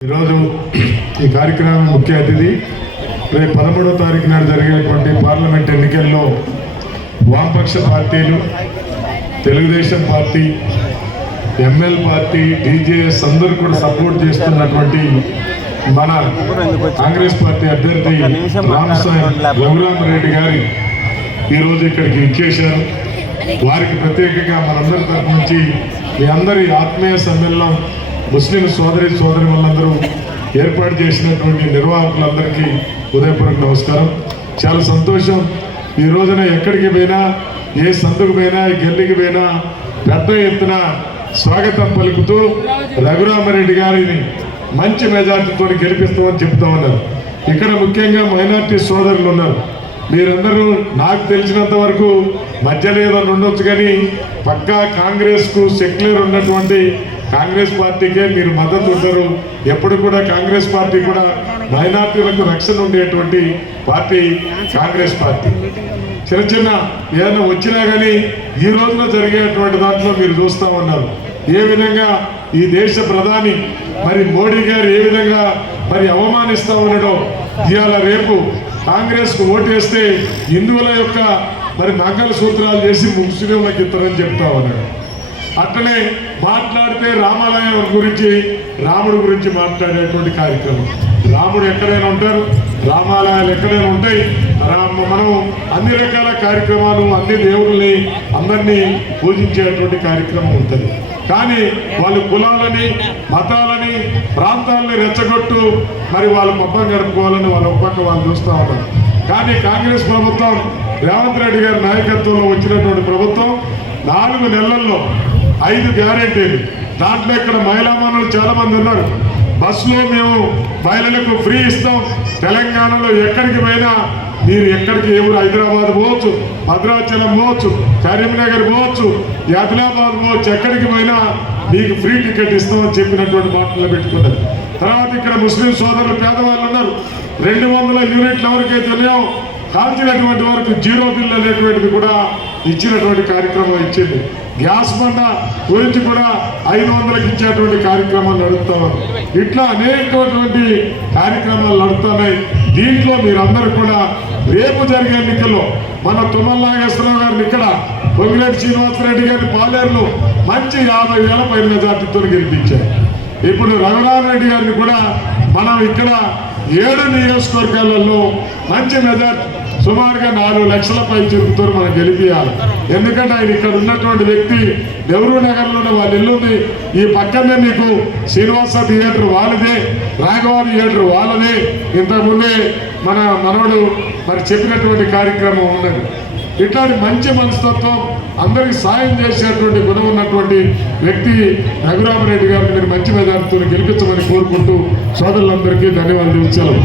ఈరోజు ఈ కార్యక్రమం ముఖ్య అతిథి రేపు పదమూడవ తారీఖు నాడు జరిగేటువంటి పార్లమెంట్ ఎన్నికల్లో వామపక్ష పార్టీలు Telugu Desam party ML party DJS అందరూ కూడా సపోర్ట్ చేస్తున్నటువంటి మన కాంగ్రెస్ పార్టీ అభ్యర్థి రామసాయి రఘురామరెడ్డి గారి ఈరోజు ఇక్కడికి ఇచ్చేశారు. వారికి ప్రత్యేకంగా మనందరి తరఫు నుంచి మీ అందరి ఆత్మీయ సమ్మేళనం ముస్లిం సోదరి సోదరి వాళ్ళందరూ ఏర్పాటు చేసినటువంటి నిర్వాహకులందరికీ ఉదయపూర్వక నమస్కారం. చాలా సంతోషం. ఈ రోజున ఎక్కడికి పోయినా ఏ సందుకు పోయినా గల్లికి పోయినా పెద్ద ఎత్తున స్వాగతం పలుకుతూ రఘురామరెడ్డి గారిని మంచి మెజార్టీతో గెలిపిస్తామని చెప్తా ఉన్నారు. ఇక్కడ ముఖ్యంగా మైనార్టీ సోదరులు ఉన్నారు. మీరందరూ నాకు తెలిసినంత వరకు మధ్యలో ఏదైనా ఉండొచ్చు కానీ పక్కా కాంగ్రెస్కు సెక్యులర్ ఉన్నటువంటి కాంగ్రెస్ పార్టీకే మీరు మద్దతు ఉంటారు ఎప్పుడు కూడా కాంగ్రెస్ పార్టీ కూడా మైనార్టీలకు రక్షణ ఉండేటువంటి పార్టీ కాంగ్రెస్ పార్టీ. చిన్న చిన్న ఏదైనా వచ్చినా కానీ ఈ రోజున జరిగేటువంటి దాంట్లో మీరు చూస్తూ ఉన్నారు. ఏ విధంగా ఈ దేశ ప్రధాని మరి మోడీ గారు ఏ విధంగా మరి అవమానిస్తూ ఉండడం? ఇవాళ రేపు కాంగ్రెస్కు ఓటు ఓటేస్తే హిందువుల యొక్క మరి నగల సూత్రాలు చేసి ముస్లింలకు ఇస్తారని చెప్తా ఉన్నాడు. అట్లనే మాట్లాడితే రామాలయం గురించి రాముడు గురించి మాట్లాడేటువంటి కార్యక్రమం. రాముడు ఎక్కడైనా ఉంటారు? రామాలయాలు ఎక్కడైనా ఉంటాయి? మనం అన్ని రకాల కార్యక్రమాలు అన్ని దేవుళ్ళని అందరినీ పూజించేటువంటి కార్యక్రమం ఉంటుంది. కానీ వాళ్ళు కులాలని మతాలని ప్రాంతాలని రెచ్చగొట్టు మరి వాళ్ళు పబ్బం గడుపుకోవాలని వాళ్ళ ఒప్పక్క వాళ్ళు చూస్తూ ఉన్నారు. కానీ కాంగ్రెస్ ప్రభుత్వం రేవంత్ రెడ్డి గారి నాయకత్వంలో వచ్చినటువంటి ప్రభుత్వం నాలుగు నెలల్లో ఐదు గ్యారంటీలు దాంట్లో ఇక్కడ మహిళా మనులు చాలా మంది ఉన్నారు. బస్సులో మేము మహిళలకు ఫ్రీ ఇస్తాం. తెలంగాణలో ఎక్కడికి పోయినా మీరు ఎక్కడికి ఎవరు హైదరాబాద్ పోవచ్చు భద్రాచలం పోవచ్చు కరీంనగర్ పోవచ్చు ఆదిలాబాద్ పోవచ్చు ఎక్కడికి పోయినా మీకు ఫ్రీ టికెట్ ఇస్తామని చెప్పినటువంటి మాటలు పెట్టుకున్నారు. తర్వాత ఇక్కడ ముస్లిం సోదరులు పేదవాళ్ళు ఉన్నారు. రెండు వందల యూనిట్లు ఎవరికైతే ఉన్నాయో కాల్చినటువంటి వరకు జీరో బిల్లు అనేటువంటిది కూడా ఇచ్చినటువంటి కార్యక్రమం ఇచ్చింది. గ్యాస్ బండ గురించి కూడా ఐదు వందలకు ఇచ్చేటువంటి కార్యక్రమాలు నడుపుతారు ఇట్లా అనేకటువంటి కార్యక్రమాలు నడుస్తున్నాయి దీంట్లో మీరందరూ కూడా రేపు జరిగే ఎన్నికల్లో మన తుమ్మల నాగేశ్వరరావు గారిని ఇక్కడ పొంగిరెడ్డి శ్రీనివాసరెడ్డి గారిని పాలేరులో మంచి యాభై వేల పైన మెజార్టీతో గెలిపించారు. ఇప్పుడు రఘురామరెడ్డి గారిని కూడా మనం ఇక్కడ ఏడు నియోజకవర్గాలలో మంచి మెజార్టీ సుమారుగా నాలుగు లక్షల పై చెబుతూ మనం గెలిపియాలి. ఎందుకంటే ఆయన ఇక్కడ ఉన్నటువంటి వ్యక్తి నెహ్రూ నగర్లో ఉన్న వాళ్ళ ఇల్లుంది ఈ పక్కనే మీకు శ్రీనివాస థియేటర్ వాళ్ళదే రాఘవ థియేటర్ వాళ్ళదే. ఇంతకుముందే మన మనవడు మరి చెప్పినటువంటి కార్యక్రమం ఉన్నది. ఇట్లాంటి మంచి మనస్తత్వం అందరికి సాయం చేసేటువంటి గుణం ఉన్నటువంటి వ్యక్తి రఘురామరెడ్డి గారిని మీరు మంచి మెజార్టీతో గెలిపించమని కోరుకుంటూ సోదరులందరికీ ధన్యవాదాలు ఇచ్చాను